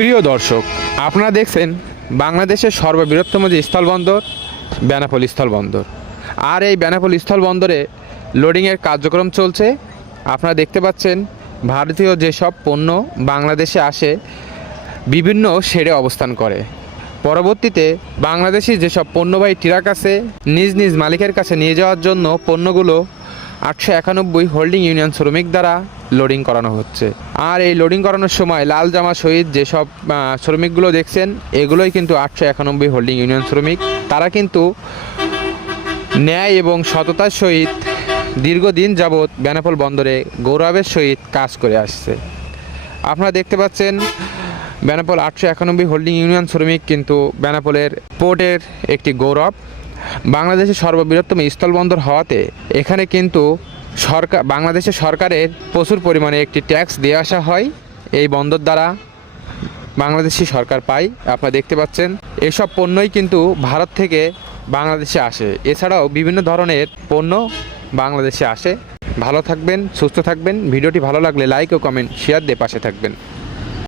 প্রিয় দর্শক, আপনারা দেখছেন বাংলাদেশের সর্ববৃহত্তম যে স্থলবন্দর বেনাপোল স্থলবন্দর। আর এই বেনাপোল স্থলবন্দরে লোডিংয়ের কার্যক্রম চলছে। আপনারা দেখতে পাচ্ছেন ভারতীয় যেসব পণ্য বাংলাদেশে আসে বিভিন্ন শেডে অবস্থান করে। পরবর্তীতে বাংলাদেশি যেসব পণ্যবাহী ট্রাক আছে নিজ নিজ মালিকের কাছে নিয়ে যাওয়ার জন্য পণ্যগুলো 891 হোল্ডিং ইউনিয়ন শ্রমিক দ্বারা লোডিং করানো হচ্ছে। আর এই লোডিং করানোর সময় লাল জামা সহিত যেসব শ্রমিকগুলো দেখছেন এগুলোই কিন্তু 891 হোল্ডিং ইউনিয়ন শ্রমিক। তারা কিন্তু ন্যায় এবং সততার সহিত দীর্ঘদিন যাবৎ বেনাপোল বন্দরে গৌরবের সহিত কাজ করে আসছে। আপনারা দেখতে পাচ্ছেন বেনাপোল 891 হোল্ডিং ইউনিয়ন শ্রমিক কিন্তু বেনাপোলের পোর্টের একটি গৌরব। বাংলাদেশের সর্ববৃহত্তম স্থলবন্দর হওয়াতে এখানে কিন্তু বাংলাদেশের সরকারের প্রচুর পরিমাণে একটি ট্যাক্স দিয়ে আসা হয়। এই বন্দর দ্বারা বাংলাদেশি সরকার পায়। আপনারা দেখতে পাচ্ছেন এসব পণ্যই কিন্তু ভারত থেকে বাংলাদেশে আসে। এছাড়াও বিভিন্ন ধরনের পণ্য বাংলাদেশে আসে। ভালো থাকবেন, সুস্থ থাকবেন। ভিডিওটি ভালো লাগলে লাইক ও কমেন্ট শেয়ার দিয়ে পাশে থাকবেন।